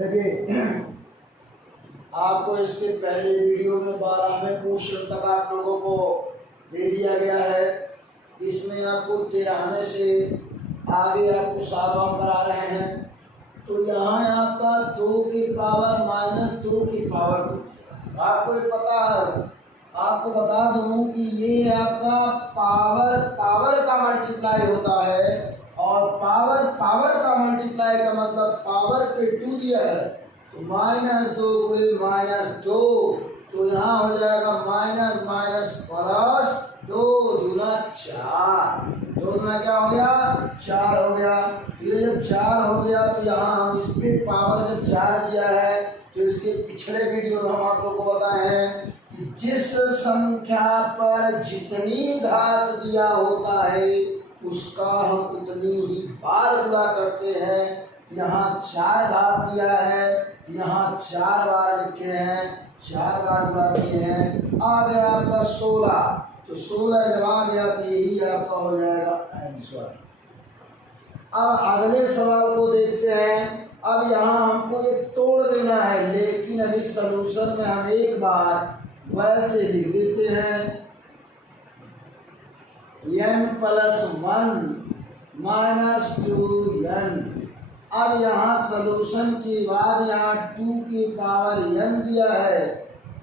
देखिए, आपको इसके पहले वीडियो में 12वें क्वेश्चन तक आप लोगों को दे दिया गया है। इसमें आपको 13वें से आगे आपको सॉल्व करा रहे हैं। तो यहाँ आपका 2 की पावर माइनस 2 की पावर 2। आपको ये पता है, आपको बता दूं कि ये आपका पावर का मल्टीप्लाई होता है, और पावर का मल्टीप्लाई का मतलब पावर पे 2 दिया है तो -2 गुणे -2, तो यहाँ हो जाएगा माइनस माइनस प्लस 2 दूना 4। 2 दूना क्या हो गया? 4 हो गया। ये जब 4 हो गया तो यहाँ हम इस पे पावर जब 4 दिया है तो इसके पिछले वीडियो में हम आप लोग को बताए हैं कि जिस संख्या पर जितनी घात दिया होता है उसका हम उतनी ही बार गुणा करते हैं। यहाँ 4 घात दिया है, यहाँ 4 बार लिखे हैं, 4 बार गुणा किए हैं। आ गया आपका 16, तो 16 जब आ गया तो यही आपका हो जाएगा आंसर। अब अगले सवाल को देखते हैं। अब यहाँ हमको एक तोड़ देना है, लेकिन अभी सलूशन में हम एक बार वैसे लिख देते हैं n+1 -2n। अब यहाँ सलूशन के बाद यहाँ 2 की पावर n दिया है,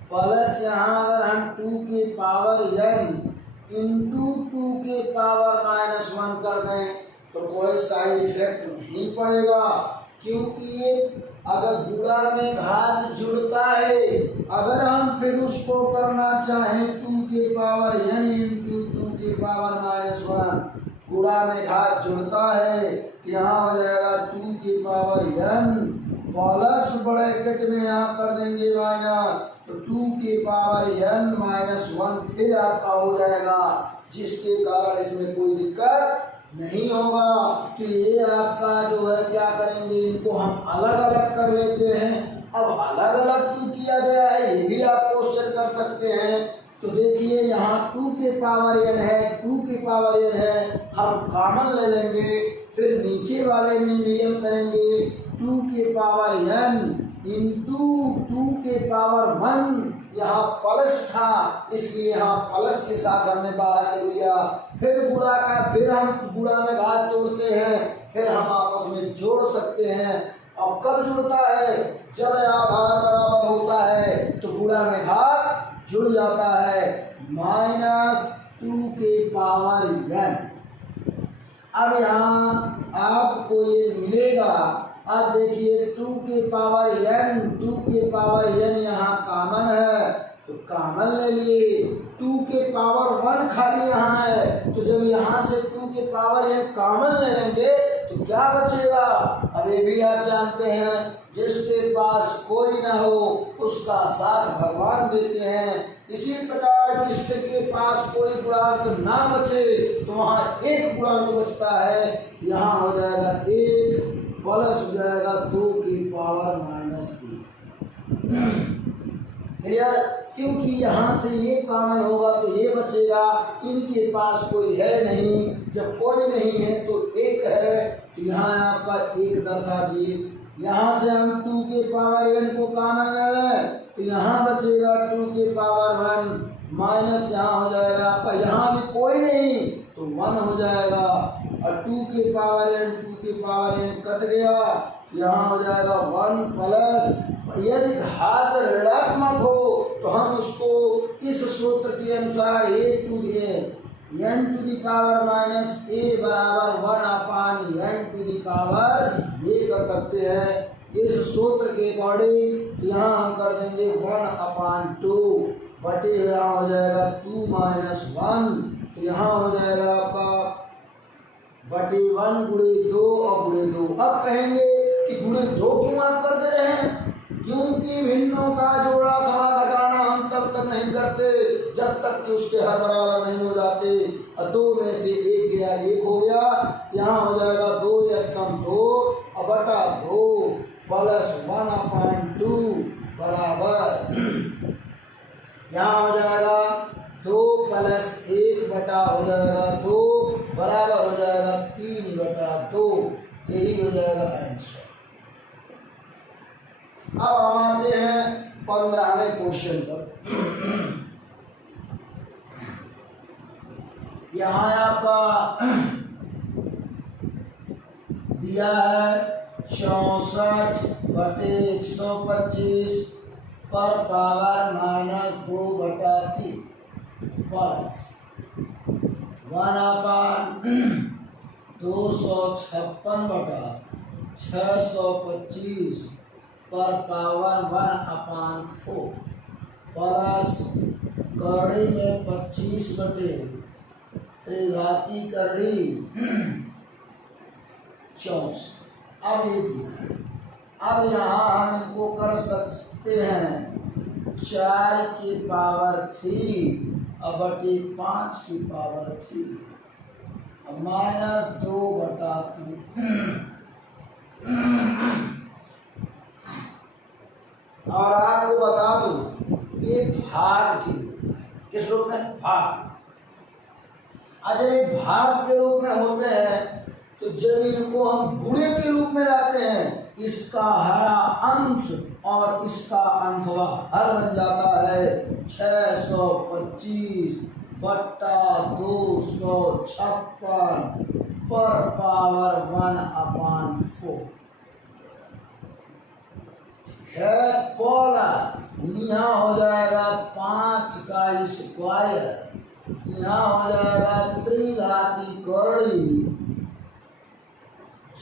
प्लस यहाँ अगर हम 2 की पावर n इंटू 2 की पावर -1 कर दें तो कोई साइड इफेक्ट नहीं पड़ेगा, क्योंकि ये अगर गुणा में घात जुड़ता है। अगर हम फिर उसको करना चाहें 2 की पावर n इंटू 2 की पावर -1, गुणा में घात जुड़ता है तो यहाँ हो जाएगा 2 की पावर n प्लस ब्रैकेट में यहाँ कर देंगे माइनस, तो 2 की पावर n -1 फिर आपका हो जाएगा, जिसके कारण इसमें कोई दिक्कत नहीं होगा। तो ये आपका जो है क्या करेंगे, इनको हम अलग अलग कर लेते हैं। अब अलग अलग क्यों किया गया है ये भी आप क्वेश्चन कर सकते हैं। तो देखिए यहाँ 2 के पावर n है, 2 की पावर n है, हम कॉमन ले लेंगे। फिर नीचे वाले में भी हम करेंगे 2 के पावर n इंटू 2 के पावर 1, यहाँ प्लस था इसलिए यहाँ प्लस के साथ हमने बाहर ले लिया। फिर गुणा का, फिर हम गुणा में घात जोड़ते हैं, फिर हम आपस में जोड़ सकते हैं। अब कब जुड़ता है? जब आधार बराबर होता है तो गुणा में घात जुड़ जाता है। -2 के पावर n। अब यहाँ आपको ये मिलेगा, अब देखिए 2 के पावर n यहाँ कॉमन है तो कॉमन ले लिए। 2 के पावर 1 खाली यहाँ है, तो जब यहाँ से 2 के पावर n कॉमन ले लेंगे तो क्या बचेगा? अब ये भी आप जानते हैं, जिसके पास कोई ना हो उसका साथ भगवान देते हैं। इसी प्रकार जिसके पास कोई गुणांक ना बचे तो वहाँ एक गुणांक बचता है, यहाँ हो जाएगा 1 प्लस हो जाएगा 2 की पावर -3। क्लियर? क्योंकि यहाँ से ये कॉमन होगा तो ये बचेगा, इनके पास कोई है नहीं। जब कोई नहीं है तो एक है, तो यहाँ आपका 1 दर्शा दिए। यहाँ से हम 2 के पावर n को कॉमन ले लें तो यहाँ बचेगा 2 के पावर 1 माइनस यहाँ हो जाएगा आपका, यहाँ भी कोई नहीं तो 1 हो जाएगा, और 2 के पावर n कट गया, यहाँ हो जाएगा 1 प्लस। यदि घात ऋणात्मक हो तो हम उसको इस सूत्र के अनुसार n to the power -a बराबर 1/n⁴ ये कर सकते हैं इस सूत्र के अकॉर्डिंग। तो यहाँ हम कर देंगे 1/2 बटे यहाँ हो जाएगा 2 - 1, तो यहाँ हो जाएगा आपका बटे 1 गुणे 2 और गुणे 2। अब कहेंगे कि गुणे 2 क्यों आप कर दे रहे हैं? क्योंकि भिन्नों का जोड़ा थोड़ा घटाना हम तब तक नहीं करते जब तक कि उसके हर बराबर नहीं हो जाते। 2 में से 1 गया 1 हो गया, यहाँ हो जाएगा 2 या कम 2 और बटा 2 प्लस 1/2 बराबर यहाँ हो जाएगा 2 प्लस 1 बटा हो जाएगा 2 बराबर हो जाएगा 3/2। यही हो जाएगा आंसर। अब हम आते हैं 15वें क्वेश्चन पर। यहाँ आपका दिया है 64/125 पर पावर -2/3 प्लस 1/256/625 पर पावर 1/4 प्लस कड़ी में 25/3 कड़ी 64। अब ये दिया है। अब यहाँ हम इनको कर सकते हैं 4 की पावर 3 अब बटे 5 की पावर 3 -2/3। और आपको बता दूं ये भाग के रूप में, किस रूप में? भाग। अच्छा ये भाग के रूप में होते हैं तो जब इनको हम गुणे के रूप में लाते हैं, इसका हरा अंश और इसका अंशवा हर बन जाता है 625/256 पर पावर 1/4 है। यहाँ हो जाएगा 5 का स्क्वायर, यहाँ हो जाएगा त्रिघाती कड़ी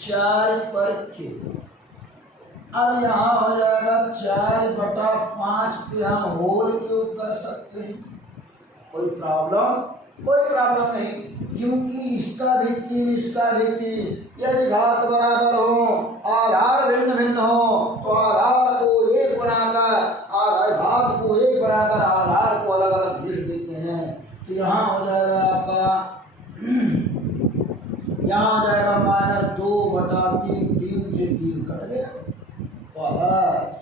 4 पर के। अब यहाँ हो जाएगा 4/5 पे हम होल क्यूब कर सकते हैं। कोई प्रॉब्लम नहीं, क्योंकि इसका भी 3 इसका भी 3। यदि घात बराबर हो आधार भिन्न भिन्न हो तो आधार को 1 बनाकर घात को 1 बनाकर आधार को अलग अलग लिख देते हैं। तो यहाँ हो जाएगा आपका यहाँ हो जाएगा -2/3 3 से 3 कट गया प्लस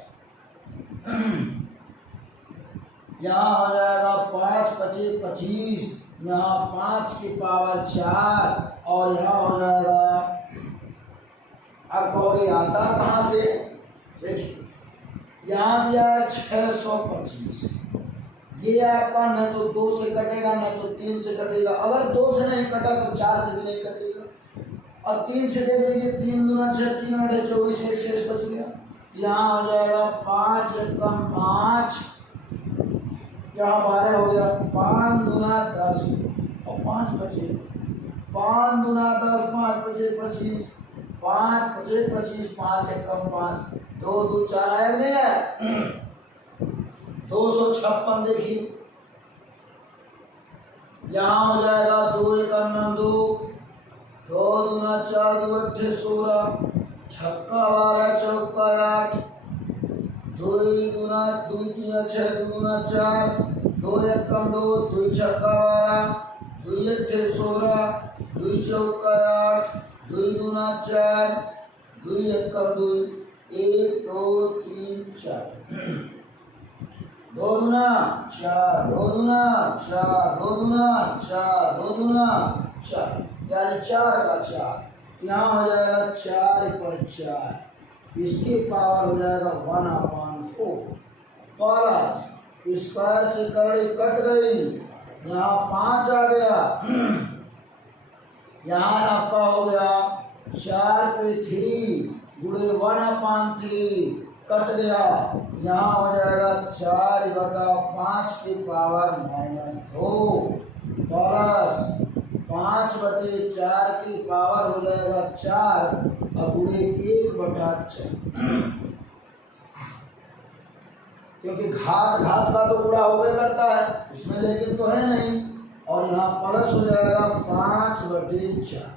यहाँ हो जाएगा 5/25 यहाँ 5 की पावर 4 और यहाँ हो जाएगा। अब कहोगे आता कहाँ से? देखिए यहाँ दिया है 625, ये आपका न तो 2 से कटेगा न तो 3 से कटेगा। अगर 2 से नहीं कटा तो 4 से भी नहीं कटेगा। और 3 से दे दीजिए, 3 दूना 6 3/24 एक शेष बच गया। यहाँ हो जाएगा 5 कम 5, यहाँ 12 हो गया। 5 दूना 10 और 5 बचे 5 दूना 10 5 बचे 25 5 बचे 25 5 कम 5 2 2 4 आया नहीं है 256। देखिए यहाँ हो जाएगा 2 1 2 2 दूना 4 2 8 16 छक्का 12 चौका 8 2 दूना 2 3 6 2 दूना 4 2 1 2 2 छक्का 12 2 8 16 2 चौका 8 2 दूना 4 2 1 2 1 2 3 4 2 दूना 4 2 दूना 4 2 दूना 4 2 दूना 4 यानी 4 का 4। यहाँ हो जाएगा 4 पर 4, इसकी पावर हो जाएगा 1/4 प्लस स्क्वायर से कड़ी कट गई, यहाँ 5 आ गया। यहाँ आपका हो गया 4 पे 3 गुणे 1/3 कट गया। यहाँ हो जाएगा 4/5 की पावर -2 प्लस 5/4 की पावर हो जाएगा 4 और गुणे 1/4, क्योंकि घात का तो गुणा होवे करता है इसमें, लेकिन तो है नहीं। और यहाँ प्लस हो जाएगा 5/4।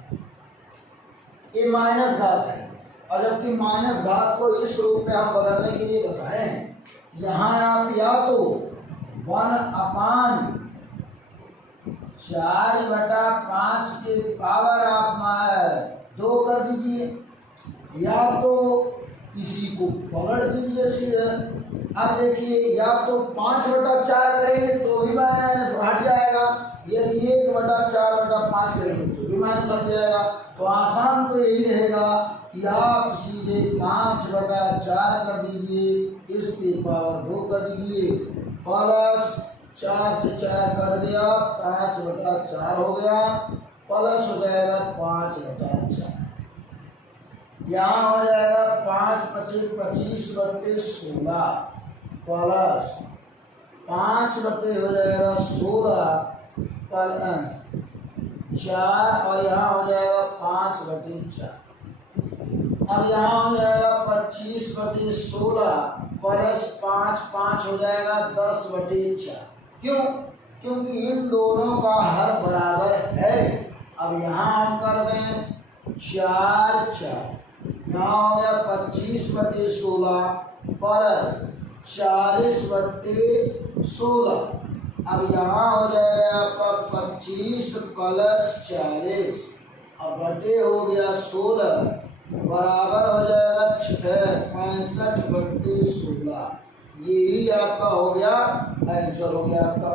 ये माइनस घात है, और जबकि माइनस घात को इस रूप में हम बदलने के लिए बताए हैं। यहाँ आप या तो 1/4/5 के पावर आप 2 कर दीजिए, या तो इसी को पलट दीजिए सीधे। अब देखिए या तो 5/4 करेंगे तो भी माइनस हट जाएगा, यदि 1/4/5 करेंगे तो भी माइनस हट जाएगा। तो आसान तो यही रहेगा कि आप सीधे 5/4 कर दीजिए, इसके पावर 2 कर दीजिए, प्लस 4 से 4 कट गया, 5/4 हो गया, प्लस हो जाएगा 5/4। यहाँ हो जाएगा 5×5=25/16 प्लस 5 हो जाएगा 16 4 और यहाँ हो जाएगा 5/4। अब यहाँ हो जाएगा 25/16 प्लस 5 हो जाएगा 10/4। क्यों? क्योंकि इन दोनों का हर बराबर है। अब यहाँ हम कर दें 4 यहाँ हो गया 25/16 प्लस 40/16। अब यहाँ हो जाएगा आपका 25 प्लस 40 अब बटे हो गया 16 बराबर हो जाएगा 65/16। यही आपका हो गया आंसर हो गया आपका।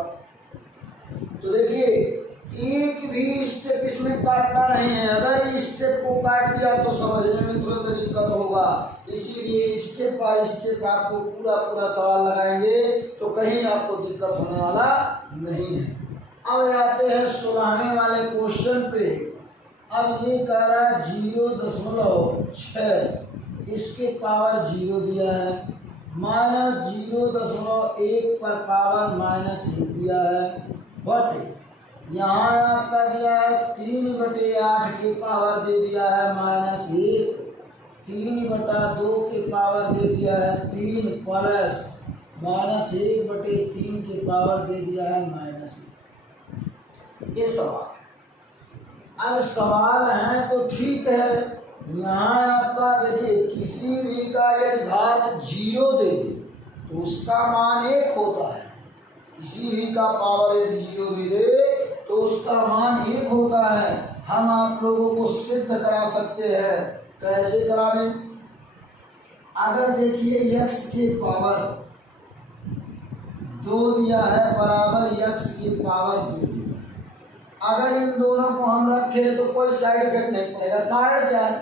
तो देखिए एक भी स्टेप इसमें काटना नहीं है। अगर इस स्टेप को काट दिया तो समझने में तुरंत दिक्कत होगा, इसीलिए स्टेप बाय स्टेप आपको पूरा सवाल लगाएंगे तो कहीं आपको दिक्कत होने वाला नहीं है। अब आते हैं 16वें वाले क्वेश्चन पे। अब ये कह रहा है 0.6 इसके पावर 0 दिया है, माइनस 0.1 पर पावर -1 दिया है, बट यहाँ आपका दिया है 3/8 के पावर दे दिया है -1, 3/2 के पावर दे दिया है 3 प्लस -1/3 के पावर दे दिया है -1। ये सवाल है। अब सवाल है तो ठीक है, यहाँ आपका देखिए किसी भी का यदि घात 0 दे दे तो उसका मान 1 होता है। किसी भी का पावर यदि 0 दे दे तो उसका मान 1 होता है। हम आप लोगों को सिद्ध करा सकते हैं। कैसे करा दें? अगर देखिए x के पावर 2 दिया है बराबर x की पावर 2 दिया है। अगर इन दोनों को हम रखें तो कोई साइड इफेक्ट नहीं पड़ेगा। कारण क्या है?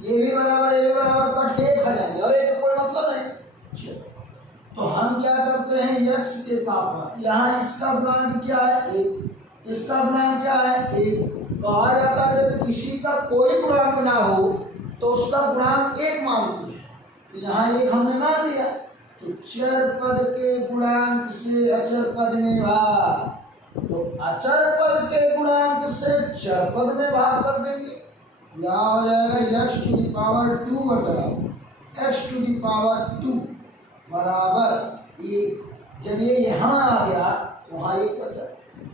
ये भी बराबर ये भी बराबर कट के 1 हो जाएंगे और एक कोई मतलब नहीं। तो हम क्या करते हैं, x के पावर यहाँ इसका गुणांक क्या है 1, इसका गुणांक क्या है 1। कहा जाता है जब किसी का कोई गुणांक ना हो तो उसका गुणांक 1 मानते हैं। तो यहाँ 1 हमने मान लिया तो चर पद के गुणांक से अचर पद में भाग, तो अचर पद के गुणांक से चर पद में भाग कर देंगे। यहाँ हो जाएगा x⁴ बटा x⁴ बराबर 1। जब ये यहाँ आ गया वहाँ 1 बचा।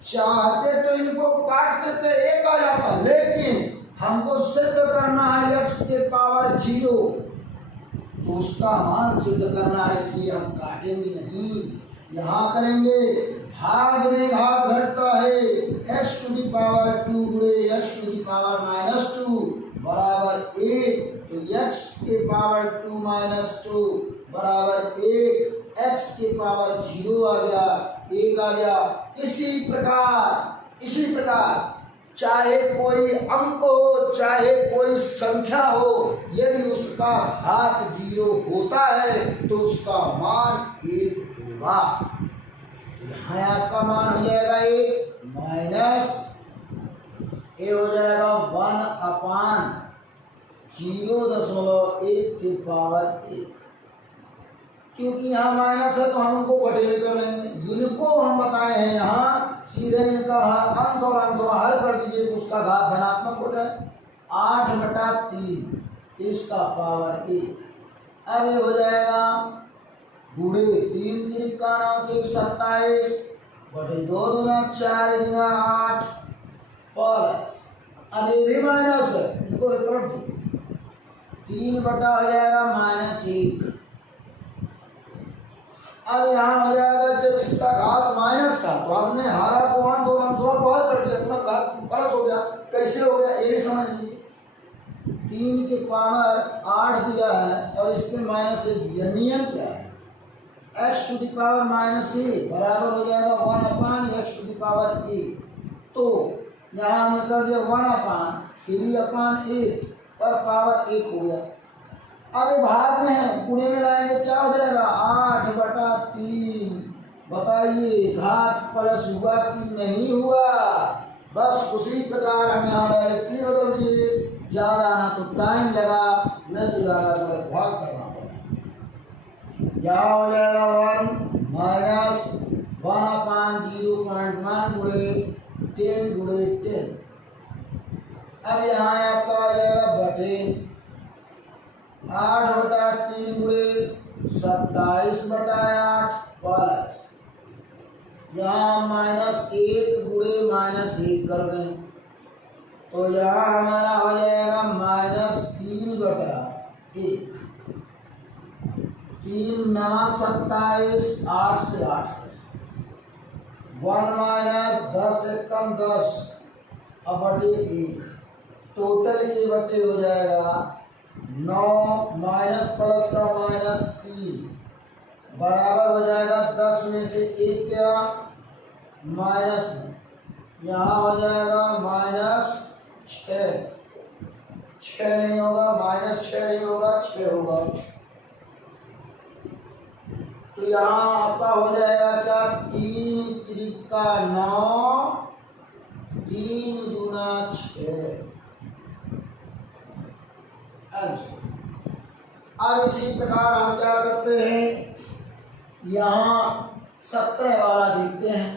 चाहते तो इनको काट देते 1 आ जाता, लेकिन हमको सिद्ध करना है x के पावर 0 तो उसका मान सिद्ध करना है, इसलिए हम काटेंगे नहीं, यहाँ करेंगे। भाग में घात घटता है, x⁴ गुणे x⁴ -2 बराबर 1, तो x के पावर 2 -2 बराबर 1, x के पावर 0 आ गया, 1 आ गया। इसी प्रकार चाहे कोई अंक हो चाहे कोई संख्या हो, यदि उसका घात 0 होता है तो उसका मान 1 होगा। यहाँ आपका मान हो जाएगा 1 माइनस ये हो जाएगा 1/0.1 के पावर 1। क्योंकि यहाँ माइनस है तो हम उनको बटे में कर लेंगे। इनको हम बताए हैं यहाँ सीधे इनका अंश और अंश हल कर दीजिए तो उसका घात धनात्मक हो जाए। 8/3 इसका पावर 1। अब ये हो जाएगा गुणे 3 त्रिका 9 27 बटे 2 दूना 4 दूना 8 प्लस अब ये भी माइनस है, इनको पलट दीजिए 3 बटा हो जाएगा -1। अब यहाँ हो जाएगा जब इसका घात माइनस था तो हमने हारा को अंश और अंशों को हल कर दिया, अपना घात प्लस हो गया। कैसे हो गया ये भी समझ लीजिए। 3 के पावर 8 दिया है और इसमें -1 दिया। नियम क्या है? x⁴ -1 बराबर हो जाएगा 1/x⁴ 1। तो यहाँ हमने कर दिया 1/3/8 पर पावर 1 हो गया। अरे भाग में है, गुणे में लाएंगे क्या हो जाएगा 8/3। बताइए घात प्लस हुआ कि नहीं हुआ। बस उसी प्रकार हम यहाँ डायरेक्टली बदल दिए। ज़्यादा ना तो टाइम लगा न तो ज़्यादा भाग करना पड़ा। क्या हो जाएगा 1 माइनस 1/0.1 गुणे 10 गुणे 10। अब यहाँ आपका आ जाएगा बटे 8/3 गुणे 27/8 प्लस यहाँ -1 गुणे -1 कर दें तो यहाँ हमारा हो जाएगा -3/1। 3 9 27 8 से 8 1 माइनस 10 से कम 10 अब बटे 1 टोटल के बटे हो जाएगा 9 माइनस प्लस का -3 बराबर हो जाएगा 10 में से 1 क्या माइनस में, यहाँ हो जाएगा -6 नहीं होगा -6 नहीं होगा 6 होगा। तो यहाँ आपका हो जाएगा क्या 3 त्रिका 9 3 दूना 6। अब इसी प्रकार हम क्या करते हैं यहाँ 17 वाला देखते हैं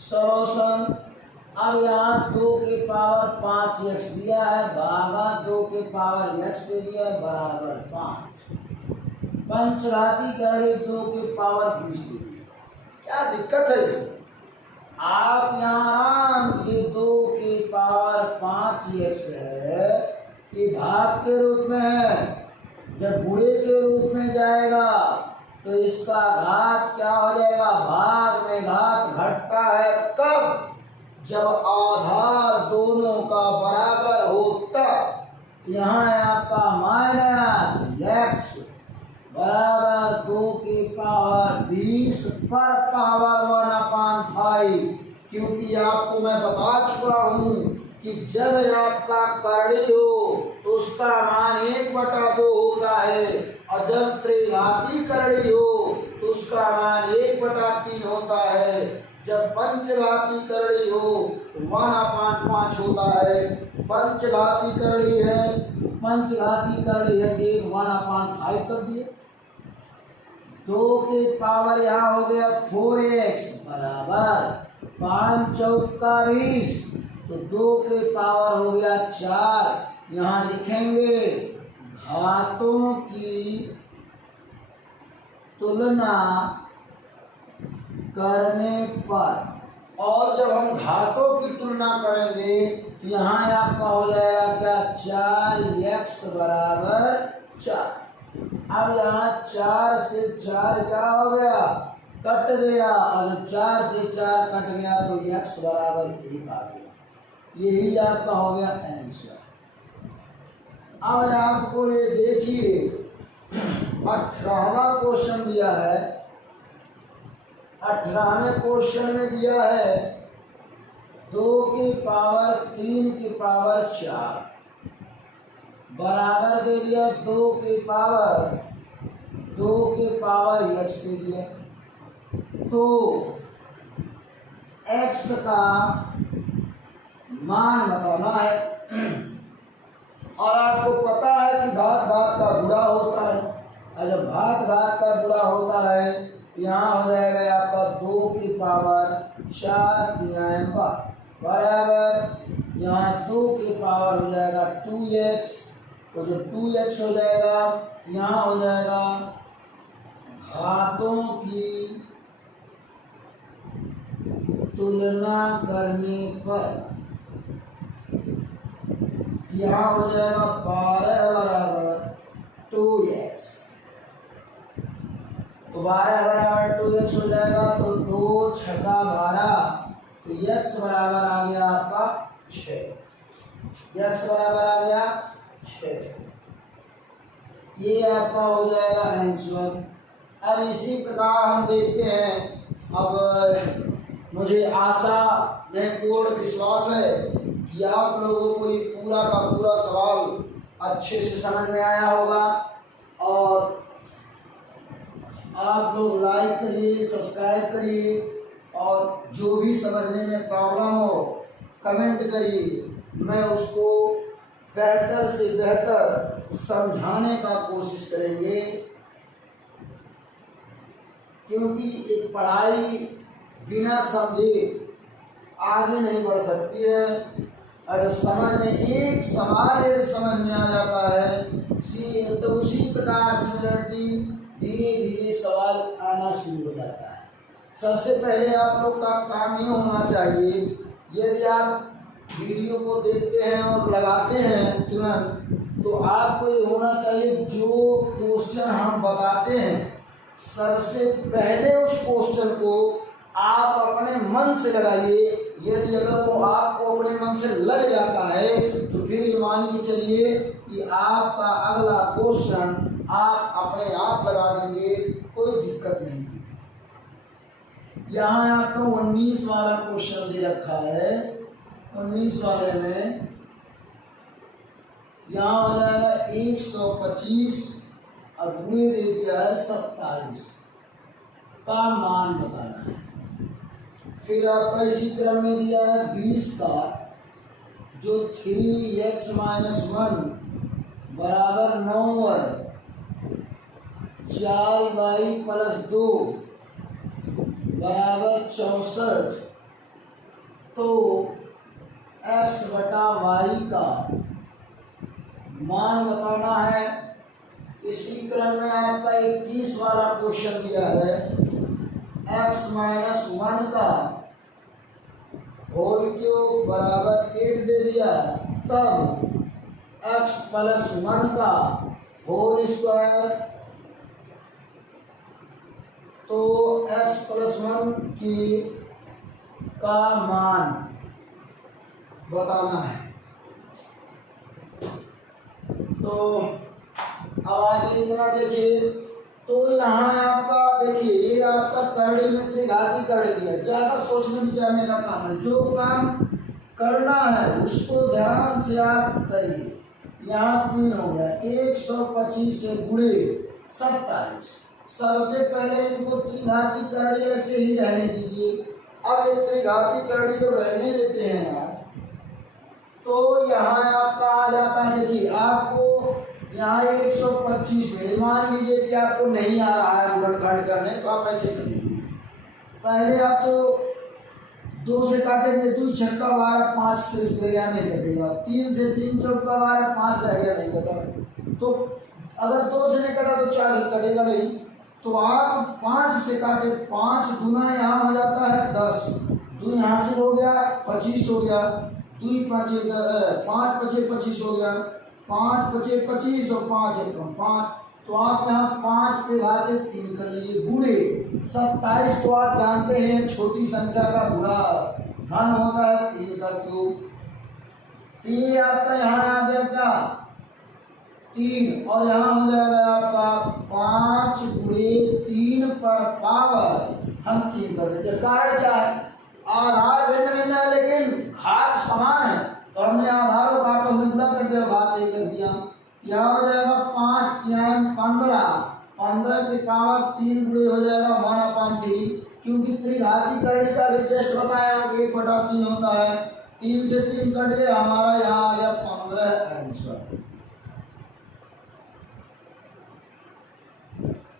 सॉल्यूशन। अब यहाँ 2 के पावर 5x दिया है भागा 2 के पावर x पे दिया है बराबर 5। पंचघाती करें 2 के पावर 20 दे दिया। क्या दिक्कत है इसमें? आप यहाँ आराम से 2 के पावर 5x है ये भाग के रूप में है। जब गुणे के रूप में जाएगा तो इसका घात क्या हो जाएगा भाग में घात घटता है कब जब आधार दोनों का बराबर हो तब। यहाँ है आपका -x बराबर 2 के पावर 20 पर पावर 1/5। क्योंकि आपको मैं बता चुका हूँ कि जब आपका करड़ी हो तो उसका मान 1/2 होता है और जब त्रिघाती करड़ी हो तो उसका मान 1/3 होता है। जब पंचघाती करड़ी हो तो 1/5 होता है। पंचघाती करड़ी है देख 1/5 कर दिए। 2 के पावर यहाँ हो गया 4x बराबर 5 चौका 20 तो 2 के पावर हो गया 4। यहाँ लिखेंगे घातों की तुलना करने पर। और जब हम घातों की तुलना करेंगे तो यहाँ आपका हो जाएगा क्या 4x बराबर 4। अब यहाँ 4 से 4 क्या हो गया कट गया और जब 4 से 4 कट गया तो x बराबर 1 आ गया। यही आपका हो गया आंसर। अब आपको ये देखिए 18वां क्वेश्चन दिया है। 18वें क्वेश्चन में दिया है 2 के पावर 3 के पावर 4 बराबर दे दिया 2 के पावर x दे दिया। तो x का मान बताना है और आपको पता है कि घात घात का गुणा होता है और जब घात घात का गुणा होता है यहाँ हो जाएगा आपका 2 की पावर 4 बराबर यहाँ 2 की पावर हो जाएगा 2x। तो जो 2x हो जाएगा यहाँ हो जाएगा घातों की तुलना करने पर यहाँ हो जाएगा 12 बराबर 2x। तो 12 बराबर 2x हो जाएगा तो 2 छक्का 12 तो x बराबर आ गया आपका 6। x बराबर आ गया 6। ये आपका हो जाएगा आंसर। अब इसी प्रकार हम देखते हैं। अब मुझे आशा नहीं पूर्ण विश्वास है कि आप लोगों को ये पूरा का पूरा सवाल अच्छे से समझ में आया होगा। और आप लोग लाइक करिए, सब्सक्राइब करिए, और जो भी समझने में प्रॉब्लम हो कमेंट करिए, मैं उसको बेहतर से बेहतर समझाने का कोशिश करेंगे। क्योंकि एक पढ़ाई बिना समझे आगे नहीं बढ़ सकती है। अगर समझ में एक सवाल यदि समझ में आ जाता है तो उसी प्रकार सिमिलरिटी धीरे धीरे सवाल आना शुरू हो जाता है। सबसे पहले आप लोग का काम ये होना चाहिए, यदि आप वीडियो को देखते हैं और लगाते हैं तुरंत, तो आपको ये होना चाहिए जो क्वेश्चन हम बताते हैं सबसे पहले उस क्वेश्चन को आप अपने मन से लगाइए। यदि अगर वो आपको अपने मन से लग जाता है तो फिर ये मान के चलिए कि आपका अगला क्वेश्चन आप अपने आप लगा देंगे, कोई दिक्कत नहीं। यहाँ आपको 19 वाला क्वेश्चन दे रखा है। 19 वाले में यहाँ वाला 125 और गुणे दे दिया है 27 का मान बताना है। फिर आपका इसी क्रम में दिया है 20 का, जो 3x - 1 बराबर 9 है, 4y + 2 बराबर 64। तो x/y का मान बताना है। इसी क्रम में आपका 21 वाला क्वेश्चन दिया है, x - 1 का होल क्यूब बराबर 8 दे दिया। तब x + 1 का होल स्क्वायर, तो x + 1 की का मान बताना है। तो अब आगे इतना देखिए। तो यहाँ आपका देखिए, ये आपका करड़ी में त्रिघाती कर दिया। ज़्यादा सोचने विचारने का काम है, जो काम करना है उसको ध्यान से आप करिए। यहाँ 3 हो गया, 125 से गुणे 27। सबसे पहले इनको त्रिघाती करड़ी ऐसे ही रहने दीजिए। अब एक त्रिघाती करड़ी जो रहने देते हैं ना, तो यहाँ आपका आ जाता है। देखिए आपको यहाँ 125 में मान लीजिए कि आपको नहीं आ रहा है गुणनखंड करने, तो आप ऐसे करेंगे। पहले आप तो 2 से काटेंगे, 2 छक्का 12, 5 से गया नहीं कटेगा। 3 से 3 चौका 12, 5 रह गया नहीं कटा। तो अगर 2 से नहीं कटा तो 4 से कटेगा नहीं। तो आप 5 से काटे, 5 दूना यहाँ हो जाता है 10, 2 यहाँ से हो गया 25 हो गया, 2 5 5 5 25 हो गया, 5 5 25 और 5 1 5। तो आप यहाँ 5 पे घाते 3 कर लीजिए। गुणे 27 तो आप जानते हैं छोटी संख्या का गुणा घन होता है 3 का क्यूब। 3 आपका यहाँ आ गया क्या 3, और यहाँ हो जाएगा आपका 5 गुणे 3 पर पावर हम 3 कर देते। कारण क्या है, आधार भिन्न भिन्न है लेकिन घात समान है, तो हमने आधार को आपस में गुणा कर दिया, घात 1 कर दिया। यहाँ हो जाएगा 5 3 15, 15 की पावर 3 गुणे हो जाएगा 1/3। क्योंकि त्रिघाती करड़ी का भी जस्ट बताया 1/3 होता है। 3 से 3 कट गए, हमारा यहाँ आ गया 15 आंसर।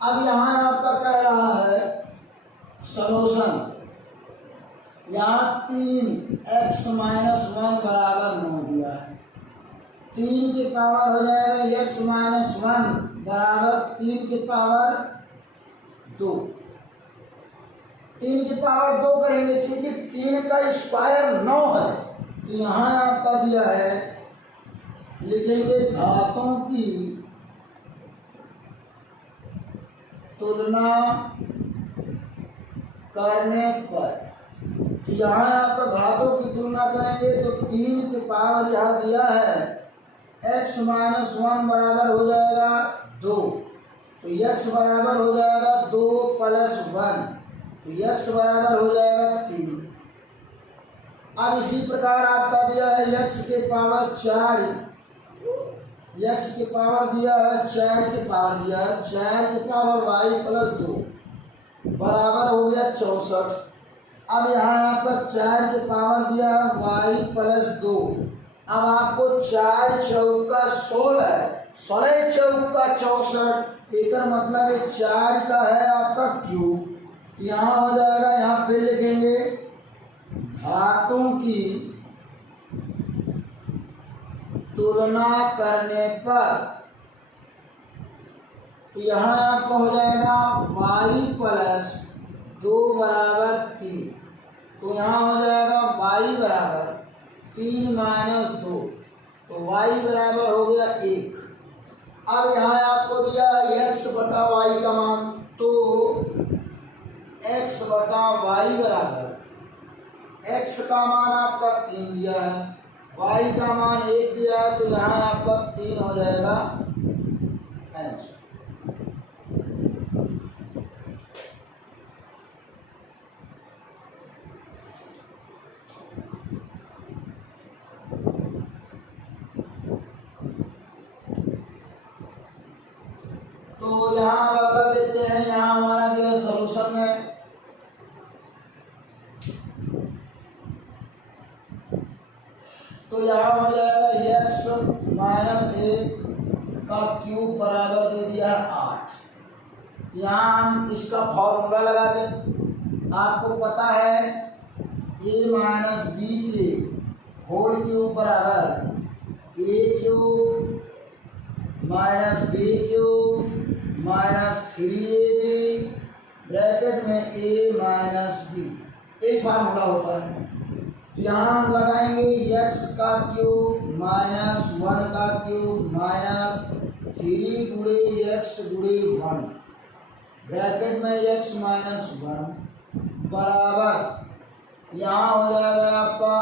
अब यहाँ आपका कह रहा है सॉल्यूशन। यहाँ 3x - 1 बराबर 9 दिया है। 3 की पावर हो जाएगा x - 1 बराबर 3 की पावर 2। 3 की पावर 2 करेंगे क्योंकि 3 का स्क्वायर 9 है। तो यहाँ आपका दिया है, लिखेंगे घातों की तुलना करने पर। तो यहाँ आपका घातों की तुलना करेंगे तो 3 की पावर यहाँ दिया है x - 1 बराबर हो जाएगा 2। तो x बराबर हो जाएगा 2 + 1, तो x बराबर हो जाएगा 3। अब इसी प्रकार आपका दिया है x के पावर 4, x के पावर दिया है 4 के पावर दिया है 4 के पावर y प्लस 2 बराबर हो गया 64। अब यहाँ आपका 4 के पावर दिया है y प्लस 2। अब आपको 4 चौका 16, 16 चौका 64, एक मतलब है 4 का है आपका क्यूब। यहाँ हो जाएगा, यहाँ पे लिखेंगे घातों की तुलना करने पर, तो यहाँ आपका हो जाएगा y प्लस 2 बराबर 3, तो यहाँ हो जाएगा y बराबर 3 माइनस 2, तो y बराबर हो गया 1। अब यहाँ आपको दिया x बटा y का मान, तो x बटा y बराबर x का मान आपका 3 दिया है, y का मान 1 दिया है, तो यहाँ आपका 3 हो जाएगा आंसर। तो यहाँ अगला देखते हैं, यहाँ हमारा दिया सॉल्यूशन है। तो यहाँ हो जाएगा x माइनस 1 का क्यूब बराबर दे दिया है 8। यहाँ हम इसका फॉर्मूला लगा दें। आपको पता है a माइनस बी के होल क्यूब बराबर a cube minus B cube minus 3ab bracket में a माइनस बी, एक फार्मूला होता है। तो यहाँ हम लगाएंगे x का क्यूब माइनस 1 का क्यूब माइनस 3 गुणे x गुणे 1 ब्रैकेट में x माइनस 1 बराबर, यहाँ हो जाएगा आपका,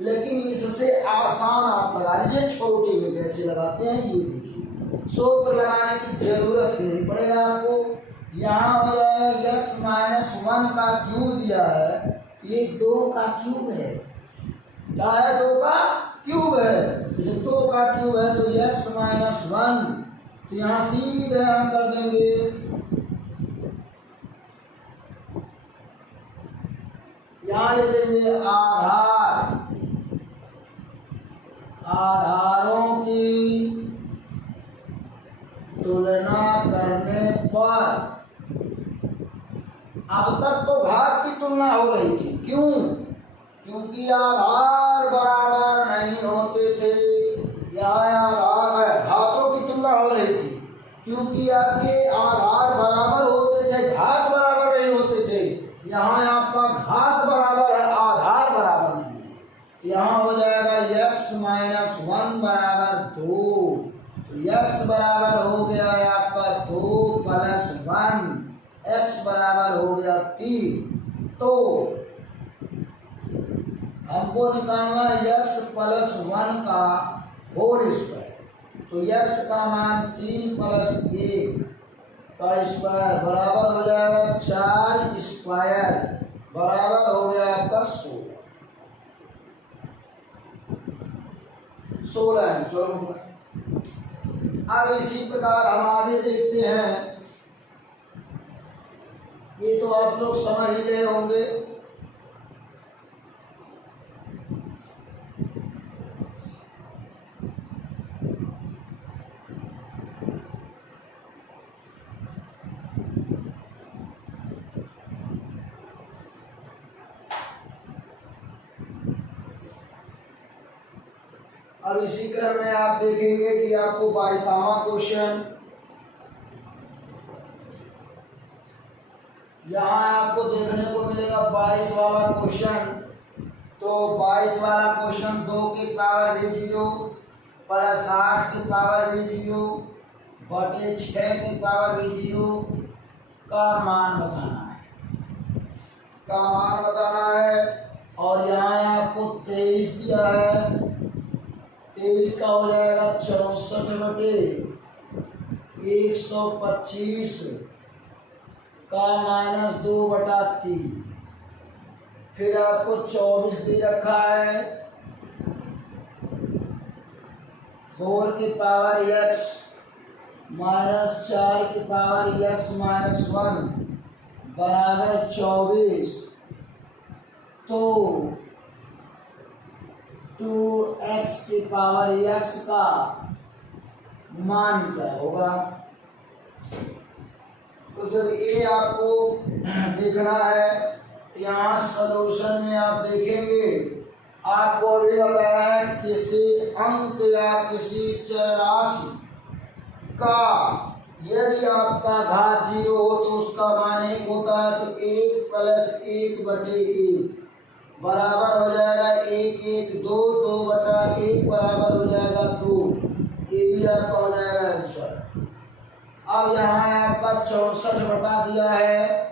लेकिन इससे आसान आप लगा लीजिए, छोटे में कैसे लगाते हैं ये देखिए, सूत्र लगाने की जरूरत ही नहीं पड़ेगा आपको। यहाँ हो जाएगा x माइनस 1 का क्यूब दिया है, ये 2 का क्यूब है, क्या है 2 का क्यूब है, तो जो 2 का क्यूब है तो x माइनस 1, तो यहाँ सीधे हम कर देंगे यहाँ लिख देंगे आधार, आधारों की तुलना करने पर। अब तक तो घात की तुलना हो रही थी, क्यों? क्योंकि आधार बराबर नहीं होते थे, या आधार घातों की तुलना हो रही थी क्योंकि आपके आधार बराबर होते थे, घात बराबर नहीं होते थे। यहाँ आपका घात बराबर है, आधार बराबर नहीं है। यहाँ हो जाएगा x माइनस 1 बराबर 2, तो x बराबर हो गया है आपका 2 प्लस 1, x बराबर हो गया 3। तो हमको निकालना x प्लस 1 का होल स्क्वायर, तो x का मान 3 प्लस 1 का स्क्वायर बराबर हो जाएगा 4 स्क्वायर बराबर हो गया आपका 16 आंसर होगा। अब इसी प्रकार हम आगे देखते हैं, ये तो आप लोग समझ ही गए होंगे। अब इसी क्रम में आप देखेंगे कि आपको 22वां क्वेश्चन, यहाँ आपको देखने को मिलेगा 22 वाला क्वेश्चन। तो 22 वाला क्वेश्चन 2 की पावर भी 0 प्लस 8 की पावर भी 0 बटे 6 की पावर भी 0 का मान बताना है, का मान बताना है। और यहाँ आपको 23 दिया है, 23 का हो जाएगा 64 बटे 125 का माइनस 2 बटा 3 फिर आपको 24 दे रखा है, 4 की पावर x माइनस 4 की पावर x माइनस 1 बराबर 24। तो 2x की पावर x का मान क्या होगा? तो जब ये आपको देखना है, यहाँ सॉल्यूशन में आप देखेंगे, आपको अभी बताया है किसी अंक या किसी चरराशि का यदि आपका घात 0 हो तो उसका मान 1 होता है। तो 1 प्लस 1 बटे 1 बराबर हो जाएगा 1 1 2 2 बटा 1 बराबर हो जाएगा 2। ये भी आपका हो जाएगा आंसर। अब यहाँ आपका 64 बटा दिया है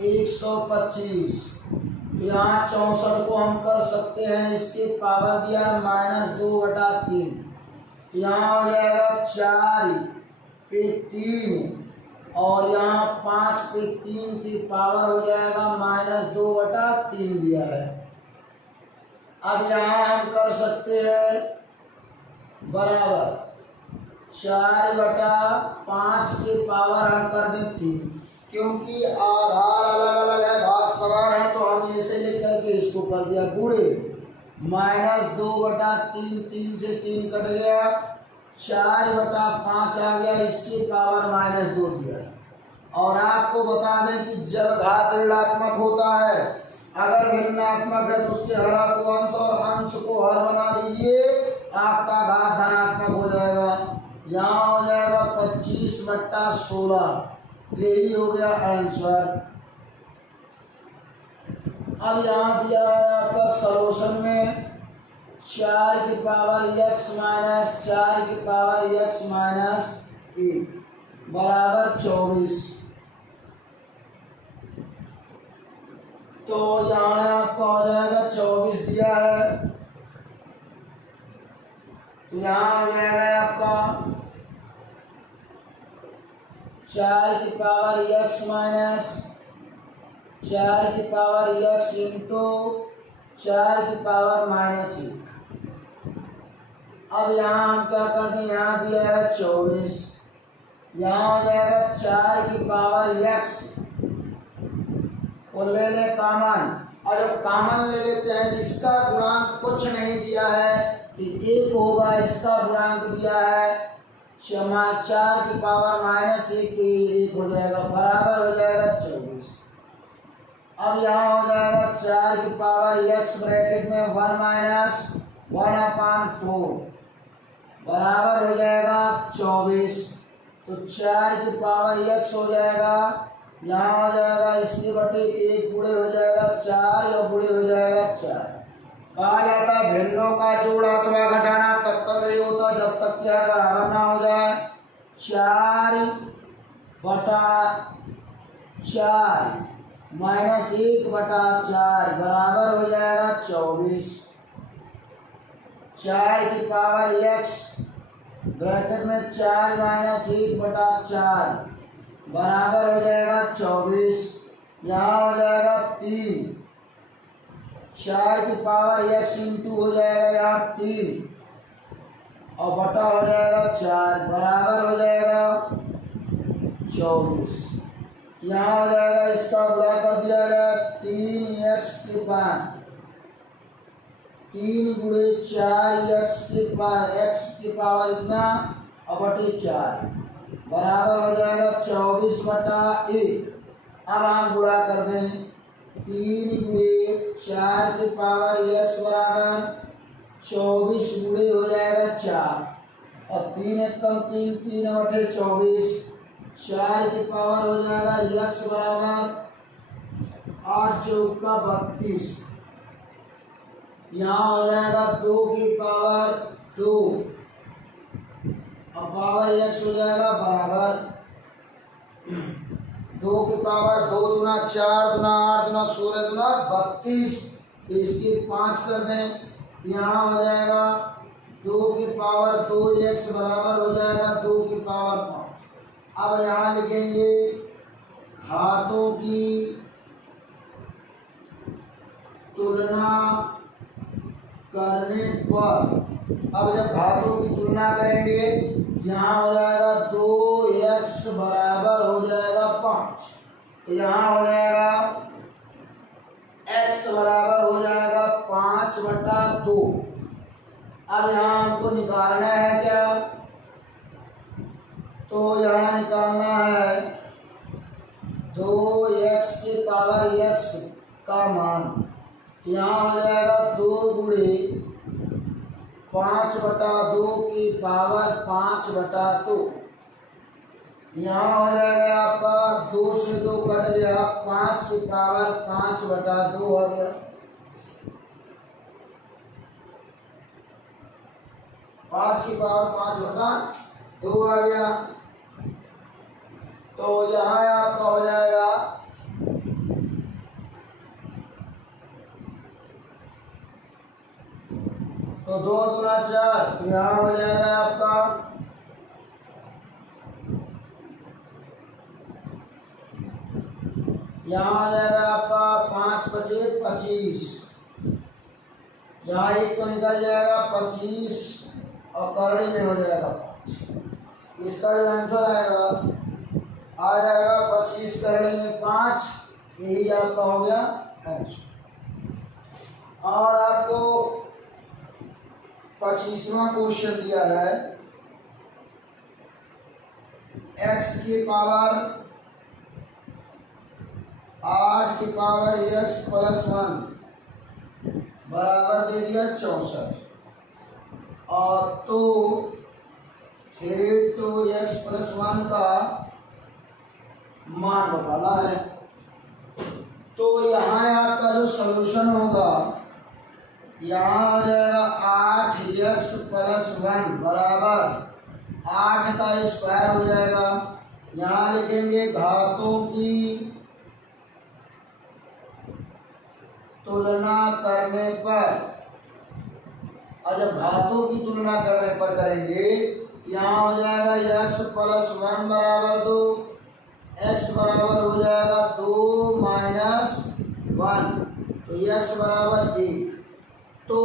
125। तो यहाँ 64 को हम कर सकते हैं, इसके पावर दिया है -2 बटा 3। तो यहाँ हो जाएगा 4 पे 3 और यहाँ 5 पे 3 की पावर हो जाएगा -2 बटा 3 दिया है। अब यहाँ हम कर सकते हैं बराबर 4 बटा 5 की पावर हम कर दें 3, क्योंकि आधार अलग अलग है, घात समान है, तो हम ऐसे लिख करके इसको कर दिया गुणे -2 बटा 3, 3 से 3 कट गया, 4 बटा 5 आ गया, इसकी पावर -2 दिया। और आपको बता दें कि जब घात ऋणात्मक होता है, अगर भिन्नात्मक है तो उसके हर को अंश और अंश को हर बना दीजिए, आपका घात धनात्मक हो जाएगा। यहाँ हो जाएगा 25 बट्टा 16, यही हो गया आंसर। अब यहाँ दिया है आपका सॉल्यूशन में 4 की पावर x माइनस 4 की पावर x माइनस 1 बराबर 24। तो यहाँ आपका हो जाएगा 24 दिया है, तो यहाँ हो जाएगा आपका 4 की पावर x माइनस 4 की पावर x इंटू 4 की पावर -1। अब यहाँ हम क्या कर दें, यहाँ दिया है 24, यहाँ हो जाएगा 4 की पावर x को ले ले कॉमन, और जब कॉमन ले लेते हैं इसका गुणांक कुछ नहीं दिया है कि 1 होगा, इसका गुणांक दिया है 4 की पावर -1 हो जाएगा बराबर हो जाएगा 24। अब यहाँ हो जाएगा 4 की पावर x ब्रैकेट में 1 माइनस 1/4 बराबर हो जाएगा 24। तो 4 की पावर x हो जाएगा, यहाँ हो जाएगा इसकी बटे 1 गुणे हो जाएगा 4 या गुणे हो जाएगा 4। कहा जाता है भिन्नों का जोड़ अथवा घटाना तब तक नहीं होता जब तक क्या बराबर ना हो जाए। 4 बटा 4 -1 बटा 4 बराबर हो जाएगा 24। 4 की पावर x ब्रैकेट में 4 -1 बटा 4 बराबर हो जाएगा 24। यहाँ हो जाएगा 3, 4 की पावर x इंटू हो जाएगा यहाँ 3 और बटा हो जाएगा 4 बराबर हो जाएगा 24। यहाँ हो जाएगा इसका गुणा कर दिया गया 3x की पावर 3 गुणे 4x की पावर इतना और बटे 4 बराबर हो जाएगा 24 बटा 1। अब हम गुणा कर दें 3 गुणे 4 की पावर x बराबर 24 गुणे हो जाएगा 4 और 3 एक कम 3 3 बटे 24 4 की पावर हो जाएगा x बराबर 8 चौका 32। यहाँ हो जाएगा 2 की पावर 2 और पावर x हो जाएगा बराबर 2 की पावर 2 दूना 4 दूना 8 दूना 16 दूना 32। इसकी 5 कर दें, यहाँ हो जाएगा 2 की पावर 2x बराबर हो जाएगा 2 की पावर 5। अब यहाँ लिखेंगे घातों की तुलना करने पर, अब जब घातों की तुलना करेंगे यहाँ हो जाएगा 2x बराबर हो जाएगा 5, तो यहाँ हो जाएगा x बराबर हो जाएगा 5/2। अब यहाँ हमको निकालना है क्या, तो यहाँ निकालना है 2x की पावर x का मान। यहाँ हो जाएगा 2 गुणे 5/2 की पावर 5/2। यहाँ हो जाएगा आपका 2 से 2 कट गया, 5 की पावर 5/2 हो गया। 5 की पावर 5/2 आ गया। तो यहाँ आपका हो जाएगा तो 2 दूना 4, तो यहाँ हो जाएगा आपका यहाँ आ जाएगा आपका 5 पचे 25, यहाँ एक तो निकल जाएगा 25 और करड़ी में हो जाएगा 5। इसका जो आंसर आएगा आ जाएगा 25 करड़ी में 5, यही आपका हो गया आंसर। और आपको 25वां क्वेश्चन दिया है x की पावर 8 की पावर x प्लस 1 बराबर दे दिया 64, और तो 3x प्लस 1 का मान बताना है। तो यहाँ आपका जो सॉल्यूशन होगा, यहाँ हो जाएगा 8x प्लस 1 बराबर 8 का स्क्वायर हो जाएगा। यहाँ लिखेंगे घातों की तुलना करने पर, और जब घातों की तुलना करने पर करेंगे यहाँ हो जाएगा x प्लस 1 बराबर 2, x बराबर हो जाएगा 2 माइनस 1, तो x बराबर 1, तो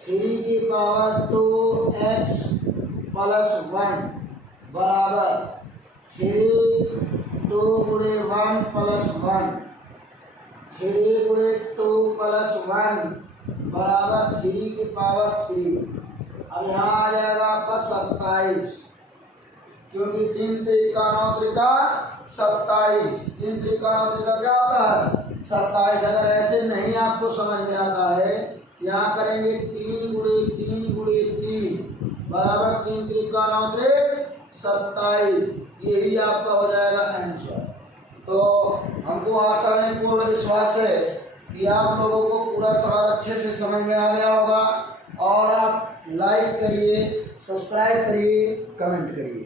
3 की पावर 2x प्लस 1 बराबर 3 2 गुणे 1 प्लस 1, 3 गुणे 2 प्लस 1 बराबर 3 की पावर 3। अब यहाँ आ जाएगा आपका 27, क्योंकि 3 त्रिका 9 त्रिका 27, 3 त्रिका 9 त्रिका क्या होता है 27। अगर ऐसे नहीं आपको समझ में आता है, यहाँ करेंगे 3 गुणे 3 गुणे 3 बराबर 3 त्रिका 9 त्रिक 27, यही आपका हो जाएगा आंसर। तो हमको आशा नहीं पूर्ण विश्वास है कि आप लोगों को पूरा सवाल अच्छे से समझ में आ गया होगा, और आप लाइक करिए, सब्सक्राइब करिए, कमेंट करिए।